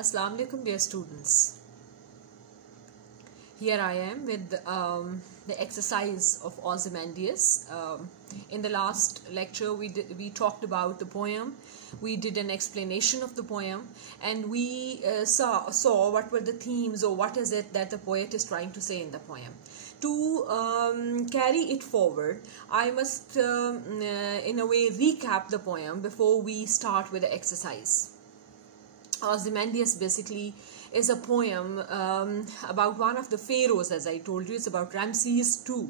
Assalamu alaikum, dear students. Here I am with the exercise of Ozymandias. In the last lecture, we talked about the poem. We did an explanation of the poem, and we saw what were the themes or what is it that the poet is trying to say in the poem. To carry it forward, I must, in a way, recap the poem before we start with the exercise. Ozymandias basically is a poem about one of the pharaohs, as I told you. It's about Ramses II.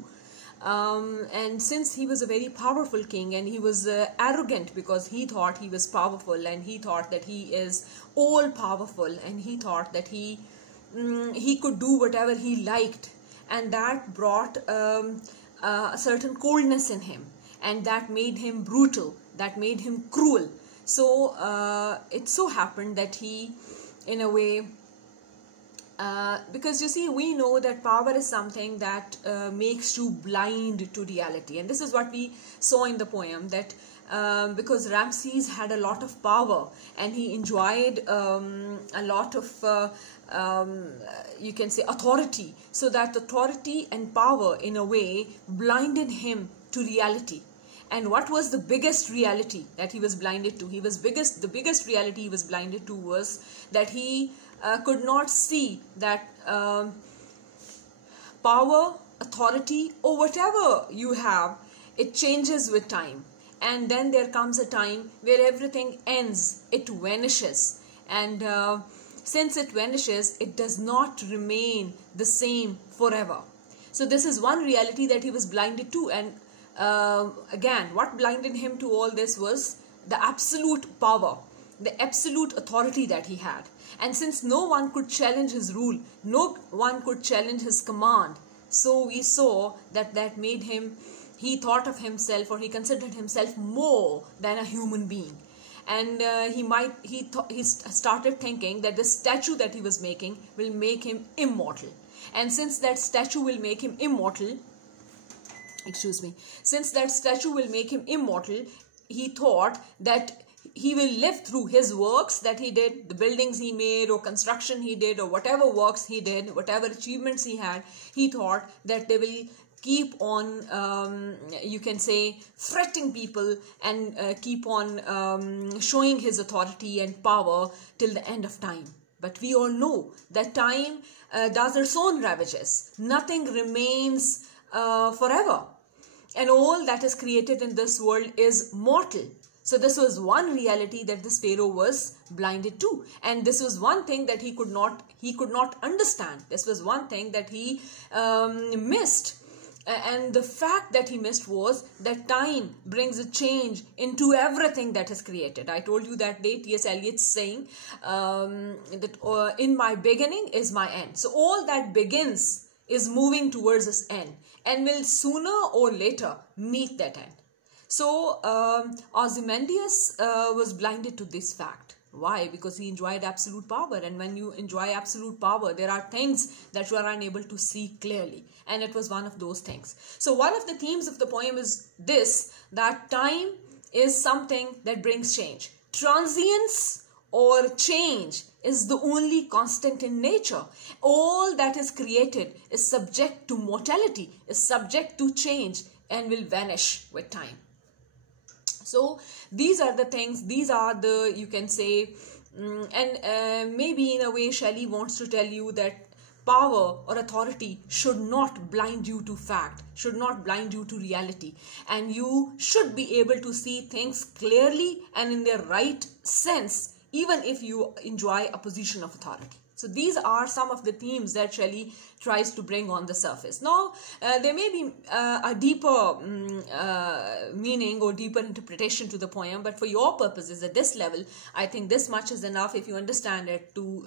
And since he was a very powerful king, and he was arrogant because he thought he was powerful, and he thought that he is all powerful, and he thought that he could do whatever he liked, and that brought a certain coldness in him, and that made him brutal, that made him cruel. So it so happened that he, in a way, because you see, we know that power is something that makes you blind to reality, and this is what we saw in the poem, that because Ramses had a lot of power and he enjoyed a lot of you can say authority, so that authority and power in a way blinded him to reality. And what was the biggest reality that he was blinded to? The biggest reality he was blinded to was that he could not see that power, authority, or whatever you have, it changes with time. And then there comes a time where everything ends, it vanishes. And since it vanishes, it does not remain the same forever. So this is one reality that he was blinded to. And again, what blinded him to all this was the absolute power, the absolute authority that he had. And since no one could challenge his rule, no one could challenge his command, so we saw that that made him, he thought of himself, or he considered himself more than a human being. And he started thinking that the statue that he was making will make him immortal. And since that statue will make him immortal, since that statue will make him immortal, he thought that he will live through his works that he did, the buildings he made, or construction he did, or whatever works he did, whatever achievements he had. He thought that they will keep on, you can say, fretting people, and keep on showing his authority and power till the end of time. But we all know that time does its own ravages. Nothing remains forever, and all that is created in this world is mortal. So this was one reality that this pharaoh was blinded to, and this was one thing that he could not understand. This was one thing that he missed, and the fact that he missed was that time brings a change into everything that is created. I told you that day, T.S. Eliot's saying that in my beginning is my end. So all that begins is moving towards its end, and will sooner or later meet that end. So Ozymandias was blinded to this fact. Why? Because he enjoyed absolute power, and when you enjoy absolute power, there are things that you are unable to see clearly, and it was one of those things. So one of the themes of the poem is this, that time is something that brings change. Transience or change is the only constant in nature. All that is created is subject to mortality, is subject to change, and will vanish with time. So these are the things, these are the, you can say, and maybe in a way Shelley wants to tell you that power or authority should not blind you to fact, should not blind you to reality, and you should be able to see things clearly and in their right sense, even if you enjoy a position of authority. So these are some of the themes that Shelley tries to bring on the surface. Now, there may be a deeper meaning or deeper interpretation to the poem, but for your purposes at this level, I think this much is enough if you understand it to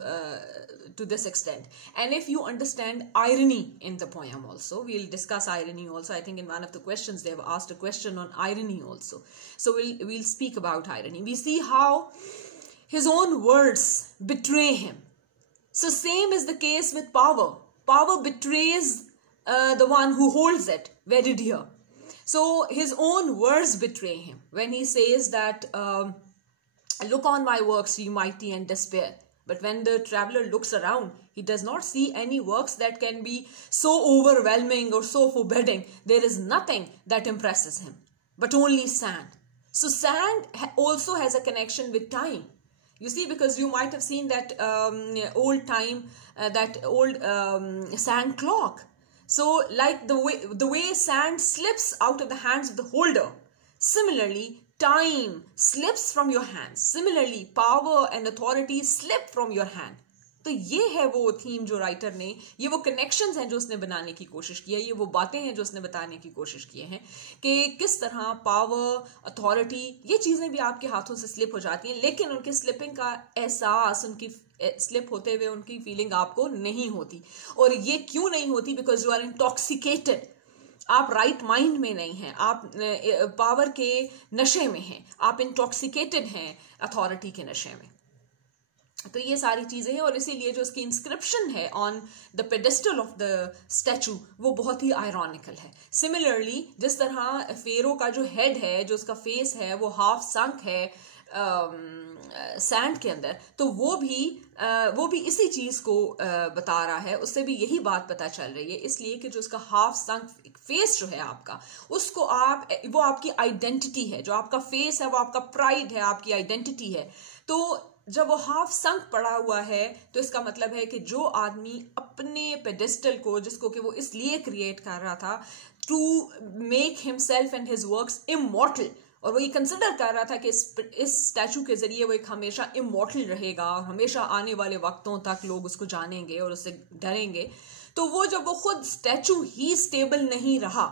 this extent. And if you understand irony in the poem also, we'll discuss irony also. I think in one of the questions, they have asked a question on irony also. So we'll speak about irony. We see how his own words betray him. So same is the case with power. Power betrays the one who holds it very dear. So his own words betray him when he says that, look on my works, ye mighty, and despair. But when the traveler looks around, he does not see any works that can be so overwhelming or so forbidding. There is nothing that impresses him, but only sand. So sand also has a connection with time. You see, because you might have seen that old sand clock. So like the way sand slips out of the hands of the holder, similarly time slips from your hands. Similarly power and authority slip from your hand. तो ये है वो theme जो writer ने, ये वो connections हैं जो उसने बनाने की कोशिश की है, ये वो बातें हैं जो उसने बताने की कोशिश की हैं कि किस तरह पावर, अथॉरिटी, ये चीज़ें भी आपके हाथों से स्लिप हो जाती हैं, लेकिन उनके स्लिपिंग का एहसास, उनकी स्लिप होते हुए उनकी फीलिंग आपको नहीं होती. और ये क्यों नहीं होती? Because you are intoxicated. आप राइट माइंड में नहीं हैं, आप पावर के नशे में हैं, आप इंटॉक्सिकेटेड हैं अथॉरिटी के नशे में. तो ये सारी चीजें हैं, और इसीलिए जो उसकी इंस्क्रिप्शन है on the pedestal of the statue वो बहुत ही आयरॉनिकल है. सिमिलरली जिस तरह फेरो का जो हेड है, जो उसका फेस है, वो हाफ संक है सैंड के अंदर, तो वो भी इसी चीज को बता रहा है. उससे भी यही बात पता चल रही है, इसलिए कि जो उसका हाफ संक फेस जो है आपका, उसको वो आपकी आइडेंटिटी है. जो आपका फेस है वो आपका प्राइड है, आपकी आइडेंटिटी है. तो जब वो हाफ संक पड़ा हुआ है तो इसका मतलब है कि जो आदमी अपने पेडेस्टल को, जिसको कि वो इसलिए क्रिएट कर रहा था to make himself and his works immortal, और वो ये कंसिडर कर रहा था कि इस स्टैचू के जरिए वो एक हमेशा इमॉर्टल रहेगा और हमेशा आने वाले वक्तों तक लोग उसको जानेंगे और उससे डरेंगे. तो वो जब वो खुद स्टैचू ही स्टेबल नहीं रहा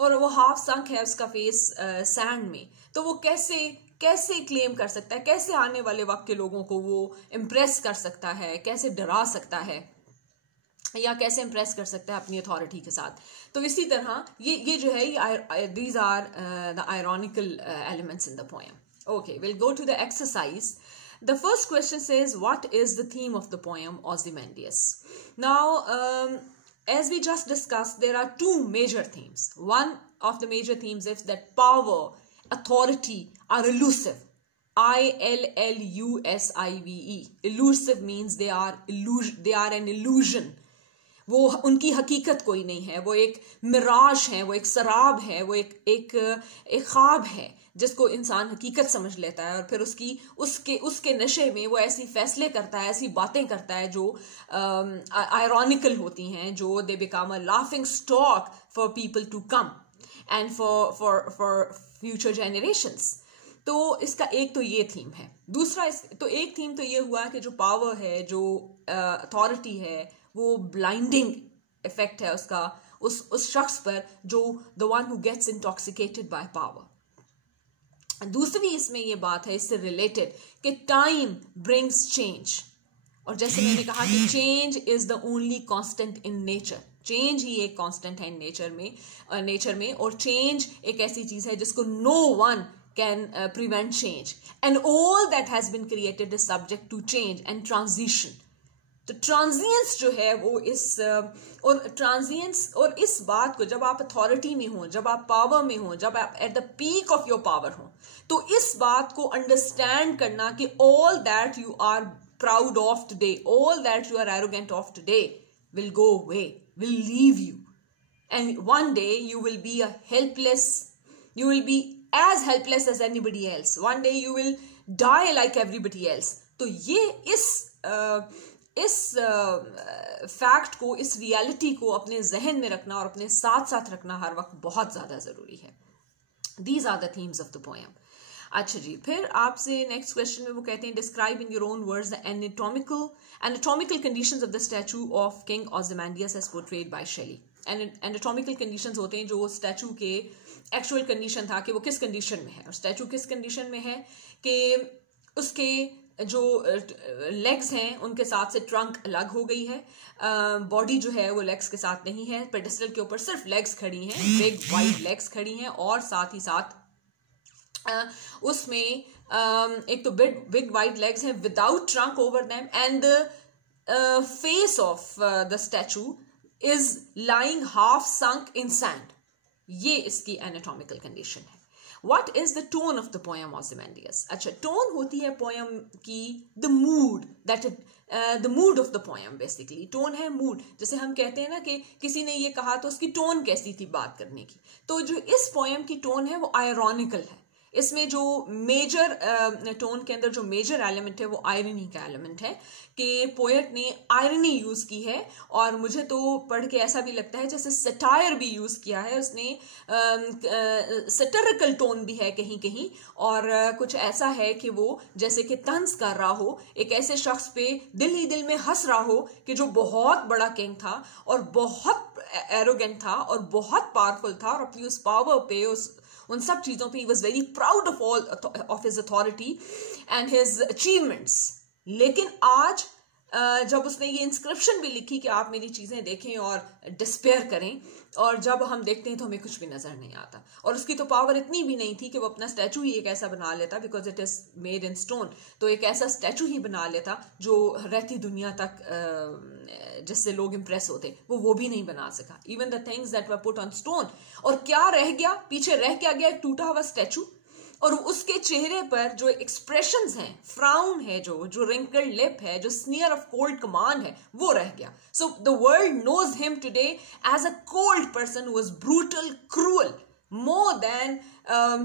और वो हाफ संक है उसका फेस सैंड में, तो वो कैसे क्लेम कर सकता है, कैसे आने वाले वक्त के लोगों को वो इम्प्रेस कर सकता है, कैसे डरा सकता है, या कैसे इम्प्रेस कर सकता है अपनी अथॉरिटी के साथ. तो इसी तरह ये जो है, these are the ironical elements in the poem. Okay, will go to the exercise. The first question says, what is the theme of the poem Ozymandias? Now, as we just discussed, there are two major themes. One of the major themes is that power, authority are elusive. ILLUSIVE. Elusive means they are an illusion. वो उनकी हकीकत कोई नहीं है, वो एक मिराज है, वो एक सराब है, वो एक ख्वाब है जिसको इंसान हकीकत समझ लेता है, और फिर उसके नशे में वो ऐसी फैसले करता है, ऐसी बातें करता है जो आयरॉनिकल होती हैं, जो they become a laughing stock for people to come and for future generations. तो इसका एक तो ये थीम है. दूसरा तो एक थीम तो ये हुआ कि जो पावर है, जो अथॉरिटी है, वो ब्लाइंडिंग इफेक्ट है उसका उस शख्स पर जो the one who gets intoxicated by power. दूसरी इसमें ये बात है इससे रिलेटेड कि टाइम ब्रिंग्स चेंज, और जैसे मैंने कहा कि change is the only constant in nature. Change ही एक कांस्टेंट है नेचर में, और चेंज एक ऐसी चीज है जिसको no one can prevent change, and all that has been created is subject to change and transition. तो ट्रांजियंस जो है वो और इस बात को, जब आप अथॉरिटी में हो, जब आप पावर में हो, जब आप at the peak of your power हो, तो इस बात को अंडरस्टैंड करना कि all that you are proud of today, all that you are arrogant of today will go away, will leave you, and one day you will be you will be as helpless as anybody else. One day you will die like everybody else. तो ये इस fact को, इस reality को अपने जहन में रखना और अपने साथ साथ रखना हर वक्त बहुत ज्यादा जरूरी है. These are the themes of the poem. अच्छा जी, फिर आपसे नेक्स्ट क्वेश्चन में वो कहते हैं, describe in your own words the anatomical conditions of the statue of king Ozymandias as portrayed by Shelley. Anatomical conditions होते हैं जो स्टैचू के एक्चुअल कंडीशन था कि वो किस कंडीशन में है, और स्टैचू किस कंडीशन में है कि उसके जो लेग्स हैं उनके साथ से ट्रंक अलग हो गई है, बॉडी जो है वो लेग्स के साथ नहीं है, पेडेस्टल के ऊपर सिर्फ लेग्स खड़ी हैं, बिग वाइड लेग्स खड़ी हैं, और साथ ही साथ उसमें एक तो बिग वाइड लेग्स हैं without trunk over them, and the face of the statue is lying half sunk in sand. ये इसकी एनाटॉमिकल कंडीशन है. What is the tone of the poem Ozymandias? अच्छा, टोन होती है पोएम की the mood, that the mood of the poem. Basically tone है mood. जैसे हम कहते हैं ना कि किसी ने ये कहा तो उसकी टोन कैसी थी बात करने की, तो जो इस पोएम की टोन है वो आयरॉनिकल है। इसमें जो मेजर टोन के अंदर जो मेजर एलिमेंट है वो आयरनी का एलिमेंट है, कि पोएट ने आयरनी यूज की है। और मुझे तो पढ़ के ऐसा भी लगता है जैसे सटायर भी यूज किया है उसने, सटरिकल टोन भी है कहीं कहीं, और कुछ ऐसा है कि वो जैसे कि तंज कर रहा हो एक ऐसे शख्स पे, दिल ही दिल में हंस रहा हो कि जो बहुत बड़ा किंग था और बहुत एरोगेंट था और बहुत पावरफुल था, और अपनी उस पावर पे, उन सब चीजों पे, he was very proud of all of his authority and his achievements। लेकिन आज जब उसने ये इंस्क्रिप्शन भी लिखी कि आप मेरी चीजें देखें और डिस्पेयर करें, और जब हम देखते हैं तो हमें कुछ भी नजर नहीं आता। और उसकी तो पावर इतनी भी नहीं थी कि वो अपना स्टैचू ही एक ऐसा बना लेता, because it is made in stone, तो एक ऐसा स्टैचू ही बना लेता जो रहती दुनिया तक जिससे लोग इंप्रेस होते, वो भी नहीं बना सका। Even the things that were put on stone, और क्या रह गया पीछे, रह क्या गया? एक टूटा हुआ स्टैचू, और उसके चेहरे पर जो एक्सप्रेशंस हैं, फ्राउन है, जो रिंकल्ड लिप है, जो स्नीयर ऑफ कोल्ड कमांड है, वो रह गया। So the world knows him today as a cold person who was brutal, cruel, more than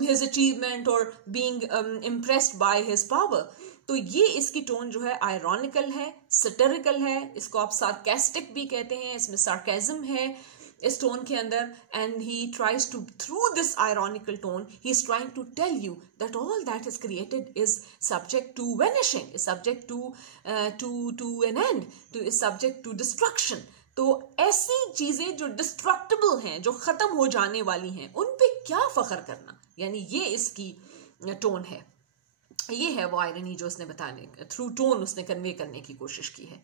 his achievement or being impressed by his power। तो ये इसकी टोन जो है आयरॉनिकल है, सटरिकल है, इसको आप सार्केस्टिक भी कहते हैं, इसमें सार्केज्म है इस टोन के अंदर। And he tries to, through this ironical tone, he is trying to tell you that all that is created is subject to vanishing, is subject to an end, is subject to destruction. तो ऐसी चीजें जो destructible हैं, जो खत्म हो जाने वाली हैं, उन पे क्या फख्र करना, यानी ये इसकी टोन है। ये है वो आयरनी जो उसने बताने, थ्रू टोन उसने कन्वे करने की कोशिश की है।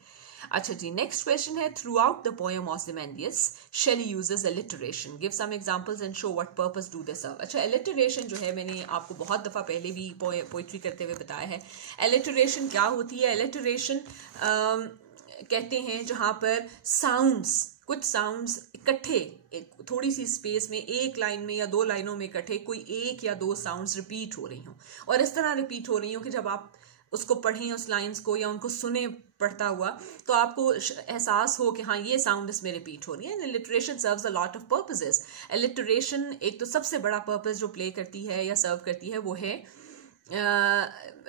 अच्छा जी, नेक्स्ट क्वेश्चन है, throughout the poem Ozymandias Shelley uses alliteration, give some examples and show what purpose do they serve. अच्छा, एलिटरेशन जो है मैंने आपको बहुत दफा पहले भी पोइट्री करते हुए बताया है। एलिटरेशन क्या होती है? एलिटरेशन कहते हैं जहां पर साउंड्स, कुछ साउंड्स इकट्ठे थोड़ी सी स्पेस में, एक लाइन में या दो लाइनों में इकट्ठे कोई एक या दो साउंड्स रिपीट हो रही हों, और इस तरह रिपीट हो रही हों कि जब आप उसको पढ़ें, उस लाइंस को, या उनको सुने पढ़ता हुआ, तो आपको एहसास हो कि हाँ ये साउंड इसमें रिपीट हो रही है। Alliteration serves a lot of purposes. Alliteration एक तो सबसे बड़ा पर्पस जो प्ले करती है या सर्व करती है वो है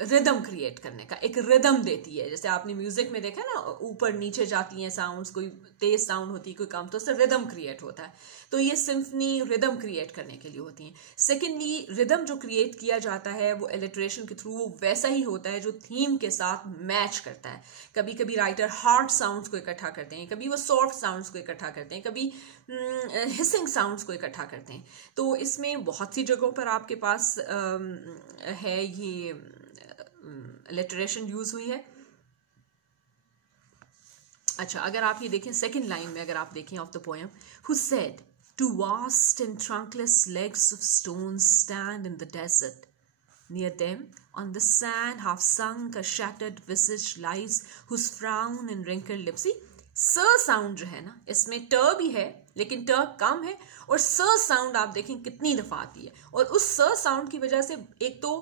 रिदम क्रिएट करने का, एक रिदम देती है। जैसे आपने म्यूजिक में देखा ना, ऊपर नीचे जाती हैं साउंड्स, कोई तेज साउंड होती है कोई कम, तो उससे रिदम क्रिएट होता है। तो ये सिम्फनी रिदम क्रिएट करने के लिए होती हैं। सेकेंडली, रिदम जो क्रिएट किया जाता है वो एलिटरेशन के थ्रू वो वैसा ही होता है जो थीम के साथ मैच करता है। कभी कभी राइटर हार्ड साउंड्स को इकट्ठा करते हैं, कभी वो सॉफ्ट साउंड्स को इकट्ठा करते हैं, कभी हिसिंग साउंड्स को इकट्ठा करते हैं। तो इसमें बहुत सी जगहों पर आपके पास है ये एलिटरेशन यूज हुई है। अच्छा, अगर आप ये देखें सेकंड लाइन में, अगर आप देखें of the poem, who said two vast and trunkless legs of stone stand in the desert, near them on the sand half sunk a shattered visage lies whose frown and wrinkled lips। स sound जो है ना, इसमें ट भी है लेकिन ट कम है, और स साउंड आप देखें कितनी दफा आती है, और उस स साउंड की वजह से एक तो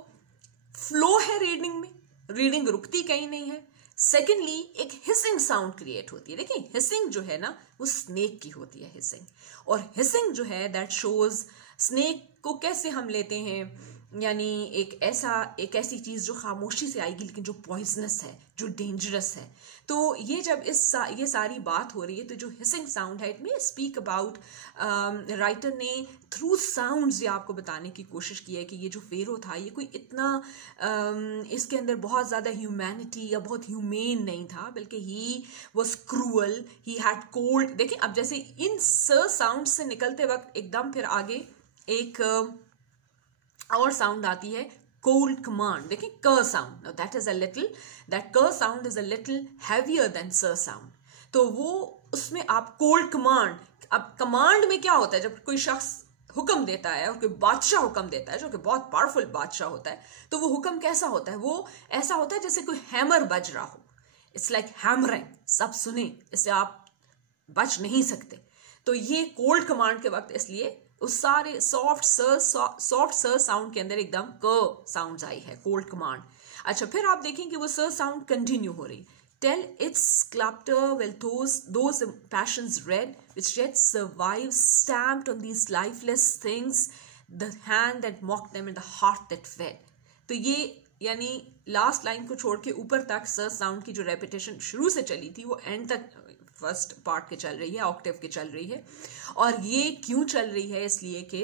फ्लो है रीडिंग में, रीडिंग रुकती कहीं नहीं है। सेकेंडली, एक हिसिंग साउंड क्रिएट होती है। देखिए, हिसिंग जो है ना वो स्नेक की होती है हिसिंग, और हिसिंग जो है दैट शोज स्नेक को कैसे हम लेते हैं, यानी एक ऐसी चीज जो खामोशी से आएगी लेकिन जो पॉइजनस है, जो डेंजरस है। तो ये जब ये सारी बात हो रही है, तो जो हिसिंग साउंड है, इट में स्पीक अबाउट, राइटर ने थ्रू साउंड्स ये आपको बताने की कोशिश की है कि ये जो फेरो था ये कोई इतना इसके अंदर बहुत ज़्यादा ह्यूमैनिटी या बहुत ह्यूमेन नहीं था, बल्कि he was cruel, he had cold. देखिए, अब जैसे इन साउंड से निकलते वक्त एकदम फिर आगे एक और साउंड आती है, कोल्ड कमांड। देखिए, k sound, that is a little, that k sound is a little heavier than s sound. तो वो उसमें आप कोल्ड कमांड, अब कमांड में क्या होता है, जब कोई शख्स हुक्म देता है और कोई बादशाह हुक्म देता है जो कि बहुत पावरफुल बादशाह होता है, तो वो हुक्म कैसा होता है, वो ऐसा होता है जैसे कोई हैमर बज रहा हो। इट्स लाइक हैमरिंग, सब सुने, इससे आप बच नहीं सकते। तो ये कोल्ड कमांड के वक्त इसलिए उस सारे सॉफ्ट स साउंड के अंदर एकदम क साउंड्स आई है, कोल्ड कमांड। अच्छा, फिर आप देखें कि वो स साउंड कंटिन्यू हो रही। Tell its sculptor will those passions red, which yet survive, stamped on these lifeless things, the hand that mocked them and the heart that fed. तो ये यानी लास्ट लाइन को छोड़ के ऊपर तक स साउंड की जो रेपिटेशन शुरू से चली थी वो एंड तक फर्स्ट पार्ट के चल रही है, ऑक्टेव के चल रही है। और ये क्यों चल रही है? इसलिए कि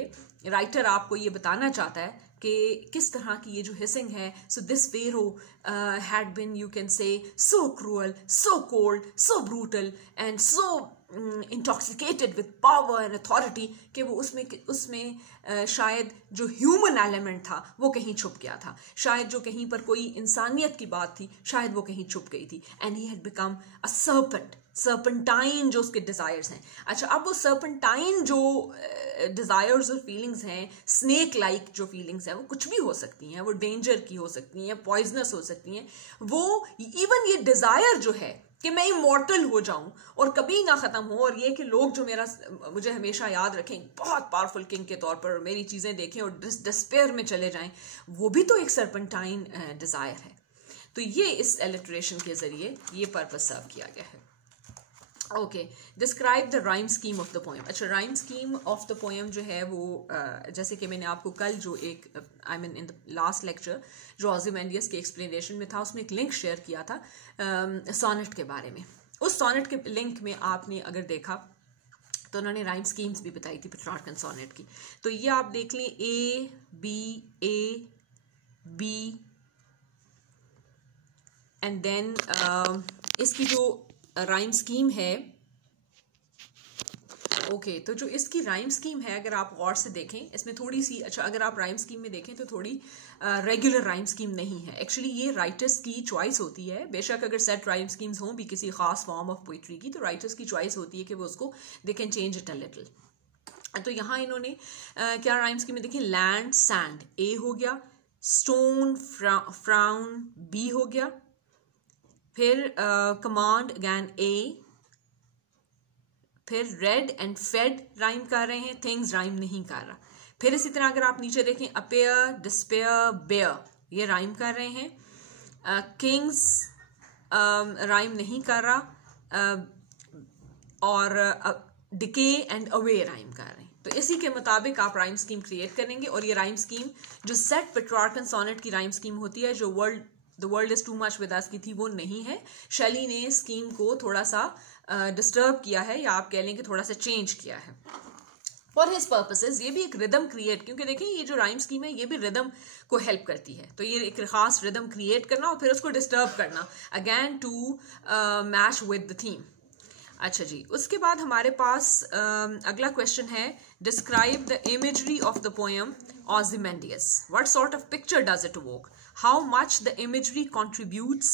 राइटर आपको ये बताना चाहता है कि किस तरह की ये जो हिसिंग है, so this pharaoh had been, you can say, so cruel, so cold, so brutal and so intoxicated with power and authority कि वो उसमें शायद जो ह्यूमन एलिमेंट था वो कहीं छुप गया था, शायद जो कहीं पर कोई इंसानियत की बात थी शायद वो कहीं छुप गई थी। And he had become a serpent, serpentine जो उसके डिजायर्स हैं। अच्छा, अब वो सर्पेंटाइन जो डिजायर्स और फीलिंग्स हैं, स्नेक लाइक जो फीलिंग्स हैं, वो कुछ भी हो सकती हैं, वो डेंजर की हो सकती हैं, पॉइजनस हो सकती हैं, वो इवन ये डिजायर जो है कि मैं इमॉर्टल हो जाऊं और कभी ना खत्म हो, और ये कि लोग जो मुझे हमेशा याद रखें बहुत पावरफुल किंग के तौर पर, और मेरी चीजें देखें और डिस्पेयर में चले जाएं, वो भी तो एक सर्पेंटाइन डिजायर है। तो ये इस एलिट्रेशन के जरिए ये पर्पस सर्व किया गया है। Okay, describe the rhyme scheme of the poem. अच्छा, rhyme scheme of the poem जो है वो जैसे कि मैंने आपको कल जो एक इन द लास्ट लेक्चर जो ओzymandias के एक्सप्लेनेशन में था उसमें एक लिंक शेयर किया था सोनेट के बारे में। उस सोनेट के लिंक में आपने अगर देखा तो उन्होंने राइम स्कीम्स भी बताई थी पेट्रार्कन सोनेट की। तो ये आप देख लें, A B एंड देन इसकी जो राइम स्कीम है, ओके, तो जो इसकी राइम स्कीम है अगर आप गौर से देखें इसमें थोड़ी सी, अच्छा अगर आप राइम स्कीम में देखें तो थोड़ी रेगुलर राइम स्कीम नहीं है। एक्चुअली ये राइटर्स की चॉइस होती है, बेशक अगर सेट राइम स्कीम्स हों भी किसी खास फॉर्म ऑफ पोइट्री की, तो राइटर्स की चॉइस होती है कि वो उसको they can change it a little. तो यहाँ इन्होंने क्या राइम स्कीम में देखिए, लैंड सैंड ए हो गया, स्टोन फ्राउन बी हो गया, फिर कमांड अगैन ए, फिर रेड एंड फेड राइम कर रहे हैं, थिंग्स राइम नहीं कर रहा। फिर इसी तरह अगर आप नीचे देखें, अपेयर, डिस्पेयर, बेयर ये राइम कर रहे हैं, किंग्स राइम नहीं कर रहा, और डिके एंड अवे राइम कर रहे हैं। तो इसी के मुताबिक आप राइम स्कीम क्रिएट करेंगे, और ये राइम स्कीम जो सेट पेट्रार्कन सोनेट की राइम स्कीम होती है, जो the world is too much with us की थी, वो नहीं है। शैली ने स्कीम को थोड़ा सा डिस्टर्ब किया है, या आप कह लें कि थोड़ा सा चेंज किया है फॉर हिज पर्पसेस। ये भी एक रिदम क्रिएट, क्योंकि देखें ये जो राइम स्कीम है ये भी रिदम को हेल्प करती है, तो ये एक खास रिदम क्रिएट करना और फिर उसको डिस्टर्ब करना again to match with the theme. अच्छा जी, उसके बाद हमारे पास अगला क्वेश्चन है, describe the imagery of the poem Ozymandias. What sort of picture does it evoke? How much the imagery contributes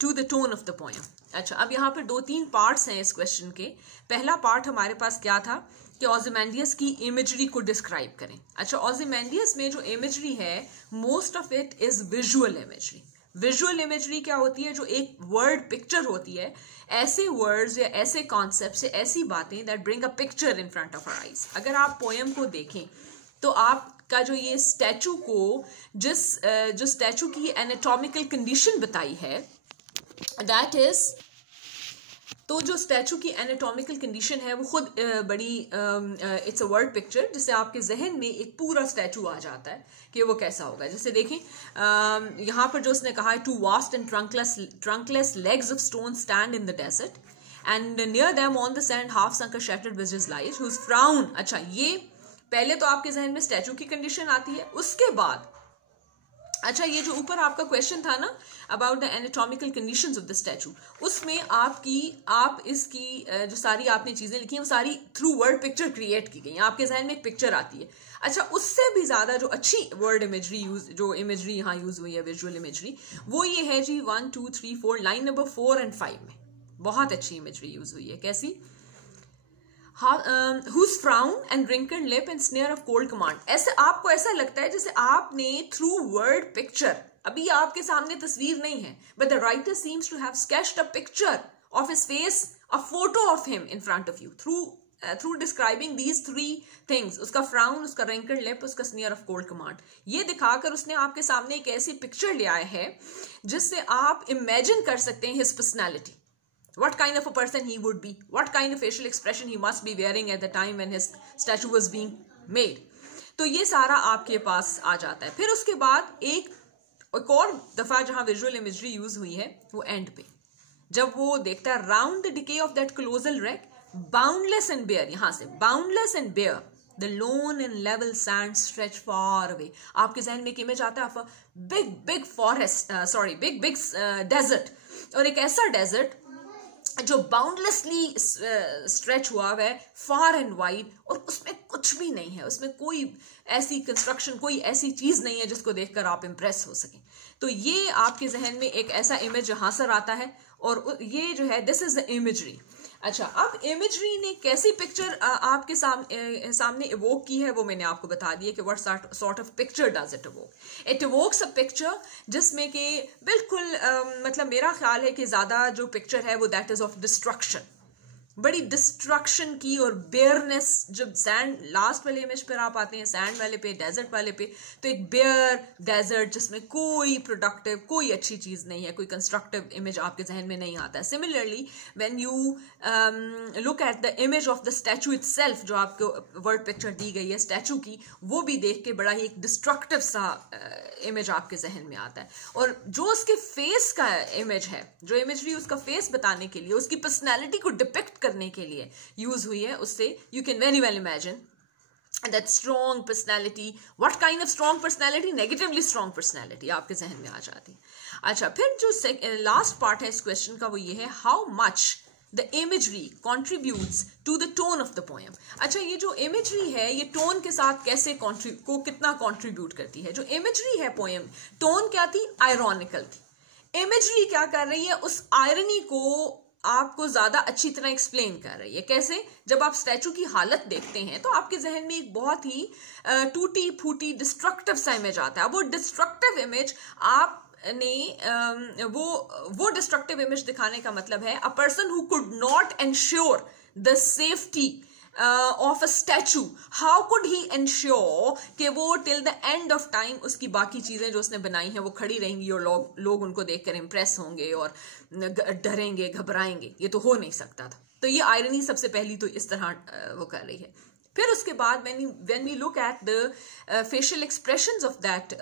to the tone of the poem? अच्छा, अब यहाँ पर 2-3 पार्ट्स हैं इस क्वेश्चन के। पहला पार्ट हमारे पास क्या था कि Ozymandias की इमेजरी को डिस्क्राइब करें। अच्छा, Ozymandias में जो इमेजरी है most of it is visual imagery. Visual imagery क्या होती है? जो एक वर्ड पिक्चर होती है, ऐसे वर्ड्स या ऐसे कॉन्सेप्ट से ऐसी बातें that bring a picture in front of our eyes. अगर आप पोएम को देखें तो आपका जो ये स्टैचू को जो स्टैचू की एनाटॉमिकल कंडीशन बताई है, दैट इज, तो जो स्टैचू की एनाटॉमिकल कंडीशन है वो खुद बड़ी इट्स अ वर्ड पिक्चर, जिससे आपके जहन में एक पूरा स्टैचू आ जाता है कि वो कैसा होगा। जैसे देखें यहाँ पर जो उसने कहा है, two vast and trunkless legs of stone stand in the desert and near them on the sand half sunk shattered विजर्स लाइट हुज फ्राउन। अच्छा, ये पहले तो आपके जहन में स्टैचू की कंडीशन आती है, उसके बाद अच्छा ये जो ऊपर आपका क्वेश्चन था ना about the anatomical conditions of the statue, उसमें आप इसकी जो सारी आपने चीजें लिखी हैं वो सारी थ्रू वर्ड पिक्चर क्रिएट की गई। आपके जहन में एक पिक्चर आती है। अच्छा, उससे भी ज्यादा जो अच्छी वर्ड इमेजरी जो इमेजरी यहाँ यूज हुई है, विजुअल इमेजरी, वो ये है जी 1 2 3 4 लाइन नंबर 4 और 5 में बहुत अच्छी इमेजरी यूज हुई है। कैसी? whose frown and wrinkled lip and sneer of cold command. ऐसे आपको ऐसा लगता है जैसे आपने थ्रू वर्ड पिक्चर, अभी आपके सामने तस्वीर नहीं है, but the writer seems to have sketched a picture of his face, a photo of him in front of you through through describing these 3 things, उसका फ्राउन, उसका रेंकल्ड लिप, उसका स्नीयर ऑफ कोल्ड कमांड, ये दिखाकर उसने आपके सामने एक ऐसी पिक्चर ले आया है जिससे आप इमेजिन कर सकते हैं his personality, what kind of a person he would be, what kind of facial expression he must be wearing at the time when his statue was being made. तो ये सारा आपके पास आ जाता है. फिर उसके बाद एक और दफा जहां विजुअल इमेजरी यूज हुई है वो एंड पे, जब वो देखता है round the decay of that colossal wreck, boundless and bare, यहां से boundless and bare, the lone and level sand stretch far away. आपके जहन में एक इमेज आता है बिग फॉरेस्ट, बिग डेजर्ट, और एक ऐसा डेजर्ट जो बाउंडलेसली स्ट्रेच हुआ है फार एंड वाइड, और उसमें कुछ भी नहीं है, उसमें कोई ऐसी कंस्ट्रक्शन, कोई ऐसी चीज नहीं है जिसको देखकर आप इंप्रेस हो सकें. तो ये आपके जहन में एक ऐसा इमेज यहाँ सर आता है, और ये जो है दिस इज द इमेजरी. अच्छा, अब इमेजरी ने कैसी पिक्चर आपके सामने इवोक की है वो मैंने आपको बता दिया कि what sort of picture does it evoke. It evokes a picture जिसमें कि बिल्कुल मतलब मेरा ख्याल है कि ज्यादा जो पिक्चर है वो दैट इज ऑफ डिस्ट्रक्शन, बड़ी डिस्ट्रक्शन की और बेयरनेस. जब सैंड लास्ट वाले इमेज पर आप आते हैं, सैंड वाले पे, डेजर्ट वाले पे, तो एक बेयर डेजर्ट जिसमें कोई प्रोडक्टिव, कोई अच्छी चीज नहीं है, कोई कंस्ट्रक्टिव इमेज आपके जहन में नहीं आता है. Similarly when you look at the image of the statue itself, जो आपको वर्ड पिक्चर दी गई है स्टैचू की, वो भी देख के बड़ा ही एक डिस्ट्रक्टिव सा इमेज आपके जहन में आता है. और जो उसके फेस का इमेज है, जो इमेजरी उसका फेस बताने के लिए, उसकी पर्सनैलिटी को डिपिक्ट करने के लिए यूज हुई है, उससे you can very well imagine that strong personality. What kind of strong personality? Negatively strong personality आपके जहन में आ जाती है. अच्छा, फिर जो लास्ट पार्ट है इस क्वेश्चन का वो ये है, how much the imagery contributes to the tone of the poem. अच्छा, ये जो imagery है ये tone के साथ कैसे कितना contribute करती है? जो imagery है poem, tone क्या थी? Ironical थी. Imagery क्या कर रही है? उस irony को आपको ज्यादा अच्छी तरह एक्सप्लेन कर रही है. कैसे? जब आप स्टैचू की हालत देखते हैं तो आपके जहन में एक बहुत ही टूटी फूटी डिस्ट्रक्टिव सा इमेज आता है. वो डिस्ट्रक्टिव इमेज आप ने वो डिस्ट्रक्टिव इमेज दिखाने का मतलब है a person who could not ensure the safety of a statue, how could he ensure कि वो till the end of time उसकी बाकी चीजें जो उसने बनाई हैं वो खड़ी रहेंगी और लोग उनको देखकर इंप्रेस होंगे और डरेंगे, घबराएंगे. ये तो हो नहीं सकता था. तो ये आयरनी सबसे पहली तो इस तरह वो कर रही है. फिर उसके बाद when we look at the facial expressions of that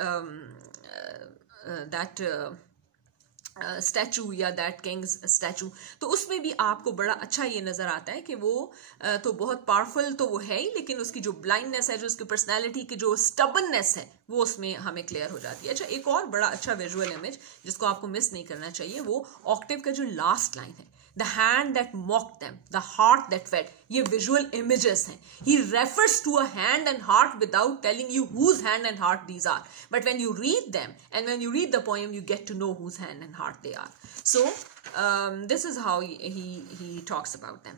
statue या दैट किंग्स स्टैचू, तो उसमें भी आपको बड़ा अच्छा ये नजर आता है कि वो तो बहुत पावरफुल तो वो है ही, लेकिन उसकी जो ब्लाइंडनेस है, जो उसकी पर्सनैलिटी की जो स्टबननेस है, वो उसमें हमें क्लियर हो जाती है. अच्छा, एक और बड़ा अच्छा विजुअल इमेज जिसको आपको मिस नहीं करना चाहिए, वो ऑक्टेव का जो लास्ट लाइन है, the hand that mocked them, the heart that fed, ये विजुअल इमेजेस हैं. He refers to a hand and heart without telling you whose hand and heart these are, but when you read them and when you read the poem you get to know whose hand and heart they are. So this is how he talks about them.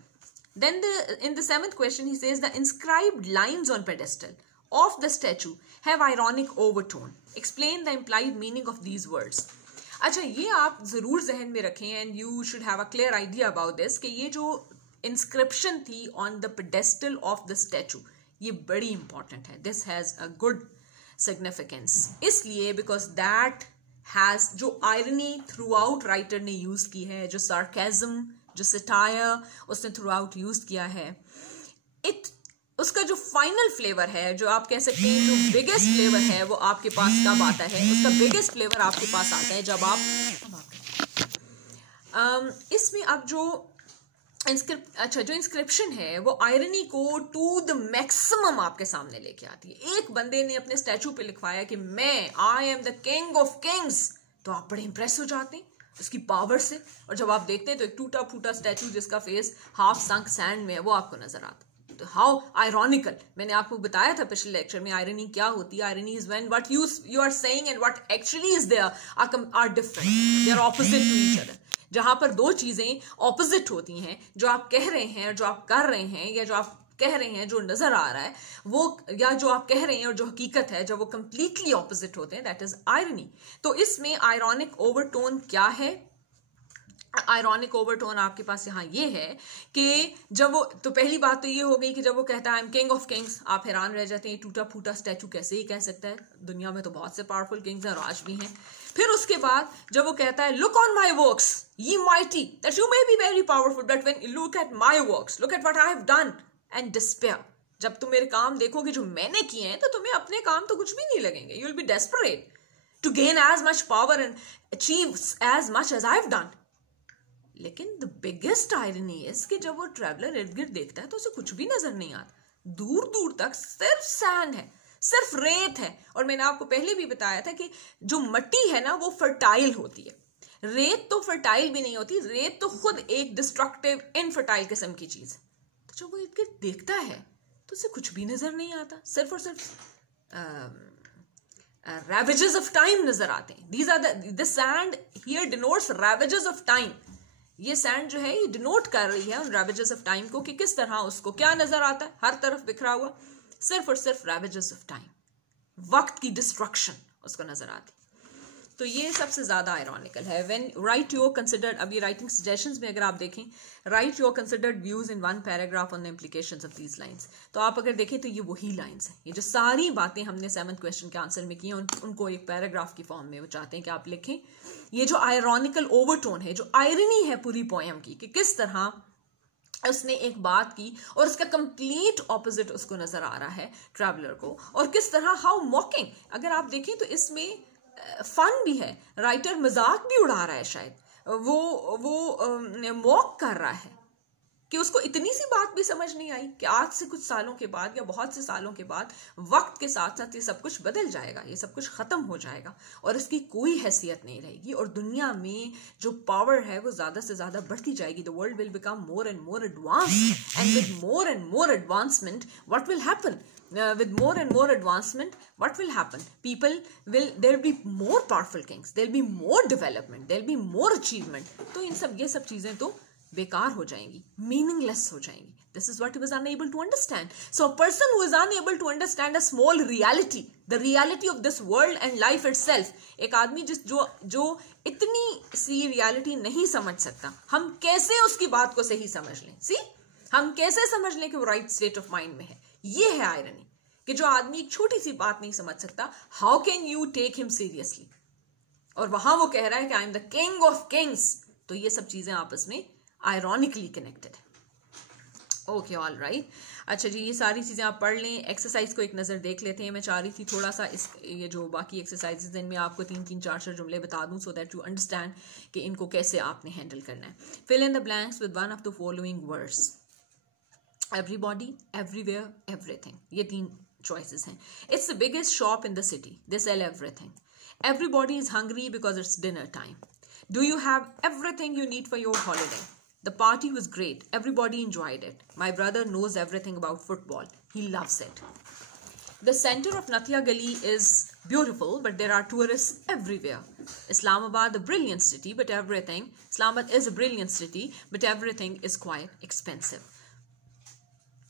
Then in the 7th question he says the inscribed lines on pedestal of the statue have ironic overtone. Explain the implied meaning of these words. अच्छा, ये आप जरूर जहन में रखें and you should have a clear idea about this कि ये जो इंस्क्रिप्शन थी on the pedestal of the statue, ये बड़ी इंपॉर्टेंट है. This has a good significance, इसलिए बिकॉज दैट हैज जो आयरनी थ्रू आउट राइटर ने यूज की है, जो सार्केज्म, जो सटायर उसने थ्रू आउट यूज किया है, उसका जो फाइनल फ्लेवर है, जो आप कह सकते हैं जो बिगेस्ट फ्लेवर है, वो आपके पास कब आता है? उसका बिगेस्ट फ्लेवर आपके पास आता है जब आप इसमें अब जो इंस्क्रिप्शन है वो आयरनी को टू द मैक्सिमम आपके सामने लेके आती है. एक बंदे ने अपने स्टैचू पे लिखवाया कि I am the king of kings, तो आप बड़े इंप्रेस हो जाते हैं उसकी पावर से. और जब आप देखते हैं तो एक टूटा फूटा स्टैचू जिसका फेस हाफ संक सैंड में है वो आपको नजर आता है. How ironical. मैंने आपको बताया था पिछले लेक्चर में आयरनी क्या होती है. Irony is when what you are saying and what actually is there are different, they are opposite to each other. जहां पर दो चीजें ऑपोजिट होती हैं, जो आप कह रहे हैं, जो आप कर रहे हैं, या जो आप कह रहे हैं जो नजर आ रहा है वो, या जो आप कह रहे हैं और जो हकीकत है, जब वो कंप्लीटली ऑपोजिट होते हैं, दैट इज आयरनी. तो इसमें आयरॉनिक ओवरटोन क्या है? आयरॉनिक ओवरटोन आपके पास यहाँ ये है कि जब वो, तो पहली बात तो ये हो गई कि जब वो कहता है I am king of Kings, आप हैरान रह जाते हैं टूटा फूटा स्टैचू कैसे ही कह सकता है, दुनिया में तो बहुत से पावरफुल किंग्स हैं और आज भी हैं। फिर उसके बाद जब वो कहता है लुक ऑन माई वर्क्स ये mighty that you may be very powerful but when you look at my works look at what I have done and despair, जब तुम मेरे काम देखोगे जो मैंने किए हैं तो तुम्हें अपने काम तो कुछ भी नहीं लगेंगे, you will be desperate to gain as much power and achieve as much as I have done. लेकिन द बिगेस्ट आयरनी इज कि जब वो ट्रैवलर इर्द गिर्द देखता है तो उसे कुछ भी नजर नहीं आता, दूर दूर तक सिर्फ सैंड है, सिर्फ रेत है। और मैंने आपको पहले भी बताया था कि जो मिट्टी है ना वो फर्टाइल होती है, रेत तो फर्टाइल भी नहीं होती, रेत तो खुद एक डिस्ट्रक्टिव इनफर्टाइल किस्म की चीज है। तो जब वो इर्द गिर्द देखता है तो उसे कुछ भी नजर नहीं आता, सिर्फ और सिर्फ ravages of time नजर आते हैं। These are the sand here denotes ravages of time। ये सैंड जो है ये डिनोट कर रही है उन ravages of time को कि किस तरह उसको क्या नजर आता है, हर तरफ बिखरा हुआ, सिर्फ और सिर्फ ravages of time, वक्त की डिस्ट्रक्शन उसको नजर आती। तो ये सबसे ज्यादा आयरॉनिकल है। व्हेन राइट योर कंसिडर्ड, अब ये राइटिंग सजेशंस में अगर आप देखें, right your considered views in one paragraph on the implications of these lines, तो आप अगर देखें तो ये वही लाइंस हैं, ये जो सारी बातें हमने 7th क्वेश्चन के आंसर में की हैं उनको एक पैराग्राफ की फॉर्म में वो चाहते हैं कि आप लिखें। ये जो आयरॉनिकल ओवरटोन है, जो आयरनी है पूरी पोएम की कि किस तरह उसने एक बात की और उसका कंप्लीट ऑपोजिट उसको नजर आ रहा है ट्रैवलर को, और किस तरह हाउ मॉकिंग, अगर आप देखें तो इसमें फन भी है, राइटर मजाक भी उड़ा रहा है, शायद वो मॉक कर रहा है कि उसको इतनी सी बात भी समझ नहीं आई कि आज से कुछ सालों के बाद या बहुत से सालों के बाद वक्त के साथ साथ ये सब कुछ बदल जाएगा, ये सब कुछ खत्म हो जाएगा और इसकी कोई हैसियत नहीं रहेगी और दुनिया में जो पावर है वो ज्यादा से ज्यादा बढ़ती जाएगी। The world will become more and more advanced and with more and more advancement what will happen, with more and more advancement what will happen, people will, there'll be more powerful kings, there'll be more development, there'll be more achievement, तो इन सब ये सब चीजें तो बेकार हो जाएंगी, meaningless हो जाएंगी। This is what he was unable to understand. So a person who is unable to understand a small reality, the reality of this world and life itself, एक आदमी जो इतनी सी reality नहीं समझ सकता, हम कैसे उसकी बात को सही समझ लें? See, हम कैसे समझ लें कि वो right state of mind में है? ये है आयरनी कि जो आदमी एक छोटी सी बात नहीं समझ सकता, how can you take him seriously, और वहां वो कह रहा है कि I am the king of kings. तो ये सब चीजें आपस में आयरॉनिकली कनेक्टेड है। Okay, all right. अच्छा जी, ये सारी चीजें आप पढ़ लें। एक्सरसाइज को एक नजर देख लेते हैं। मैं चाह रही थी थोड़ा सा ये जो बाकी एक्सरसाइजेज हैं इनमें आपको 3-3, 4-4 जुमले बता दूं सो दैट यू अंडरस्टैंड कि इनको कैसे आपने हैंडल करना है। Fill in the blanks with one of the following words, everybody, everywhere, everything, ये 3 choices हैं। It's the biggest shop in the city, they sell everything. Everybody is hungry because it's dinner time. Do you have everything you need for your holiday? The party was great, everybody enjoyed it. My brother knows everything about football, he loves it. The center of Nathia Gali is beautiful, but there are tourists everywhere. Islamabad, a brilliant city, but Islamabad is a brilliant city, but everything is quite expensive.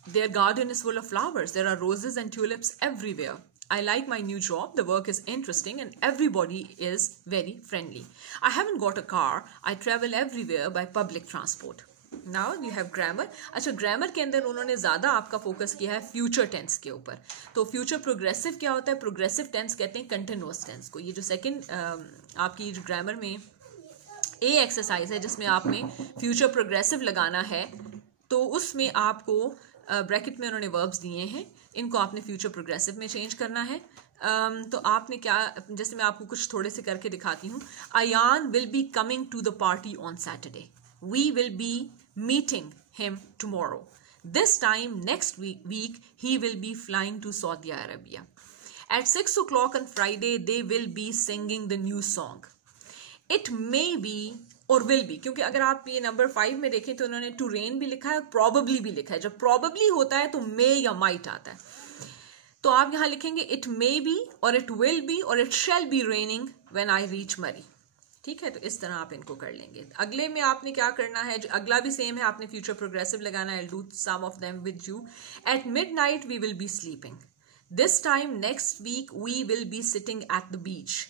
Their garden is full of flowers. There are roses and tulips everywhere. I like my new job. The work is interesting and everybody is very friendly. I haven't got a car. I travel everywhere by public transport. Now you have grammar. अच्छा, grammar के अंदर उन्होंने ज़्यादा आपका focus किया है future tense के ऊपर। तो future progressive क्या होता है? Progressive tense कहते हैं continuous tense को। ये जो second आपकी जो grammar में A exercise है जिसमें आपने future progressive लगाना है, तो उसमें आपको ब्रैकेट में उन्होंने वर्ब्स दिए हैं, इनको आपने फ्यूचर प्रोग्रेसिव में चेंज करना है। तो आपने क्या, जैसे मैं आपको कुछ थोड़े से करके दिखाती हूँ। Ayaan will be coming to the party on Saturday, we will be meeting him tomorrow, this time next week he will be flying to Saudi Arabia, at 6 o'clock on Friday they will be singing the new song, it may be और will be, क्योंकि अगर आप ये number 5 में देखें तो उन्होंने to rain भी लिखा है और प्रॉबेबली भी लिखा है। जब प्रॉबेबली होता है तो मे या माइट आता है, तो आप यहाँ लिखेंगे इट मे बी और इट विल बी और it shall be raining when I reach मरी। ठीक है, तो इस तरह आप इनको कर लेंगे। अगले में आपने क्या करना है, अगला भी सेम है, आपने फ्यूचर प्रोग्रेसिव लगाना है। Do some of them with you. At midnight we will be sleeping, this time next week we will be sitting at the beach,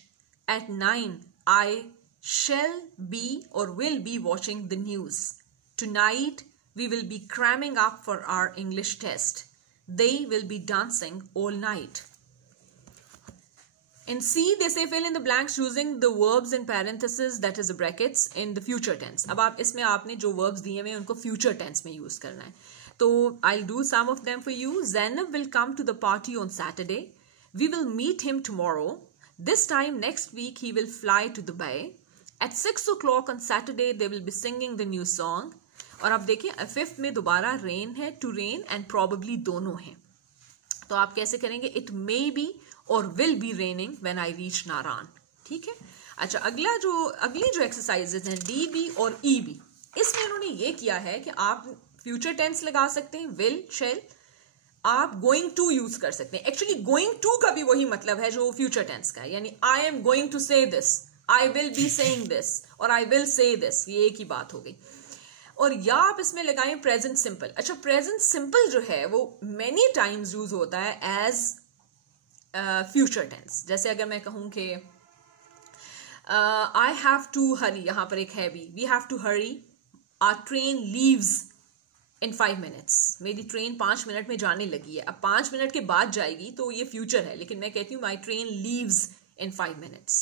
at 9 I shall be or will be watching the news. Tonight we will be cramming up for our English test. They will be dancing all night. In C, they say fill in the blanks using the verbs in parentheses, that is the brackets, in the future tense. अब आप इसमें आपने जो verbs दिए हैं उनको future tense में use करना है. तो I'll do some of them for you. Zainab will come to the party on Saturday. We will meet him tomorrow. This time next week he will fly to Dubai. At 6 o'clock on Saturday they will be singing the new song. और आप देखिए 5th में दोबारा rain है, to rain and probably दोनों हैं. तो आप कैसे करेंगे? It may be और will be raining when I reach Naran. ठीक है. अच्छा, अगली जो एक्सरसाइजेज हैं डी बी और ई बी, इसमें उन्होंने ये किया है कि आप फ्यूचर टेंस लगा सकते हैं, will, shall. आप गोइंग टू यूज कर सकते हैं. एक्चुअली गोइंग टू का भी वही मतलब है जो फ्यूचर टेंस का है, यानी आई एम गोइंग टू से this, I will be saying this और आई विल से दिस, ये एक ही बात हो गई. और या आप इसमें लगाएं प्रेजेंट सिंपल. अच्छा, प्रेजेंट सिंपल जो है वो मेनी टाइम्स यूज होता है एज फ्यूचर टेंस. जैसे अगर मैं कहूं कि आई हैव टू हरी, यहां पर एक है भी, we have to hurry, our train leaves in 5 minutes. मेरी ट्रेन 5 मिनट में जाने लगी है. अब 5 मिनट के बाद जाएगी तो ये फ्यूचर है, लेकिन मैं कहती हूँ my train leaves in 5 minutes.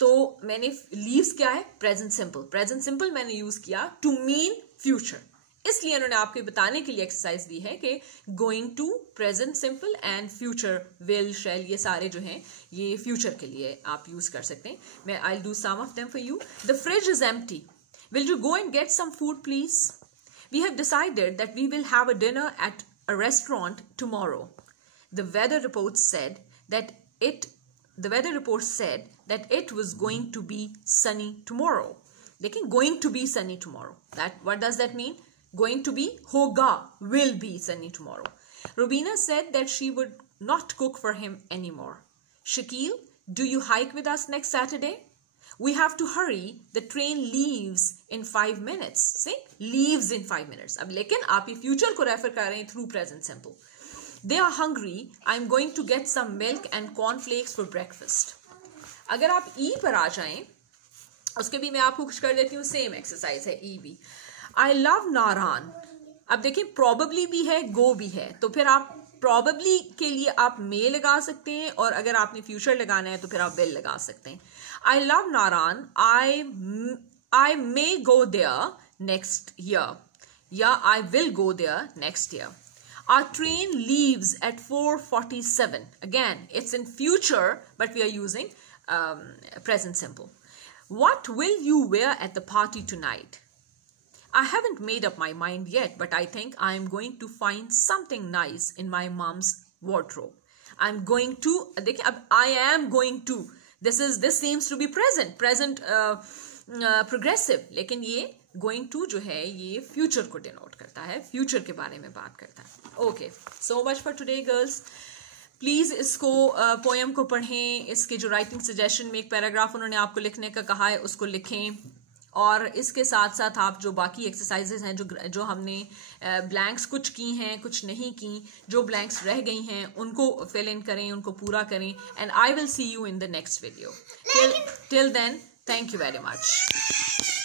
तो मैंने लीव्स क्या है? Present simple. प्रेजेंट सिंपल मैंने यूज किया टू मीन फ्यूचर, इसलिए उन्होंने आपको बताने के लिए एक्सरसाइज दी है कि going to, present simple and future, will, shall, ये सारे जो हैं ये फ्यूचर के लिए आप यूज कर सकते हैं. मैं I do some of them for you. The fridge is empty. Will you go and get some food please? We have decided that we will have a dinner at a restaurant tomorrow. The weather report said that it was going to be sunny tomorrow. लेकिन going to be sunny tomorrow. What does that mean? Going to be hoga, will be sunny tomorrow. Rubina said that she would not cook for him anymore. Shakil, do you hike with us next Saturday? We have to hurry. The train leaves in 5 minutes. See? Leaves in 5 minutes. अब लेकिन आप ये future को refer कर रहे हैं through present simple. They are hungry. I'm going to get some milk and cornflakes for breakfast. अगर आप E पर आ जाएं, उसके भी मैं आपको कुछ कर देती हूँ. सेम एक्सरसाइज है E भी. I love Naran. अब देखिए probably भी है, go भी है, तो फिर आप probably के लिए आप may लगा सकते हैं, और अगर आपने future लगाना है तो फिर आप will लगा सकते हैं. I love Naran. I may go there next year. Yeah, I will go there next year. Our train leaves at 4:47. Again, it's in future, but we are using present simple. What will you wear at the party tonight? I haven't made up my mind yet, but I think I'm going to find something nice in my mom's wardrobe. I'm going to, देखिए अब I am going to, this seems to be present progressive, लेकिन ये going to जो है ये future को denote करता है, future के बारे में बात करता है. Okay, so much for today girls. Please इसको पोएम को पढ़ें. इसके जो राइटिंग सजेशन में एक पैराग्राफ उन्होंने आपको लिखने का कहा है उसको लिखें, और इसके साथ साथ आप जो बाकी एक्सरसाइजेज हैं जो हमने ब्लैंक्स कुछ की हैं कुछ नहीं की, जो ब्लैंक्स रह गई हैं उनको फिल इन करें, उनको पूरा करें. And I will see you in the next video. Till then, thank you very much.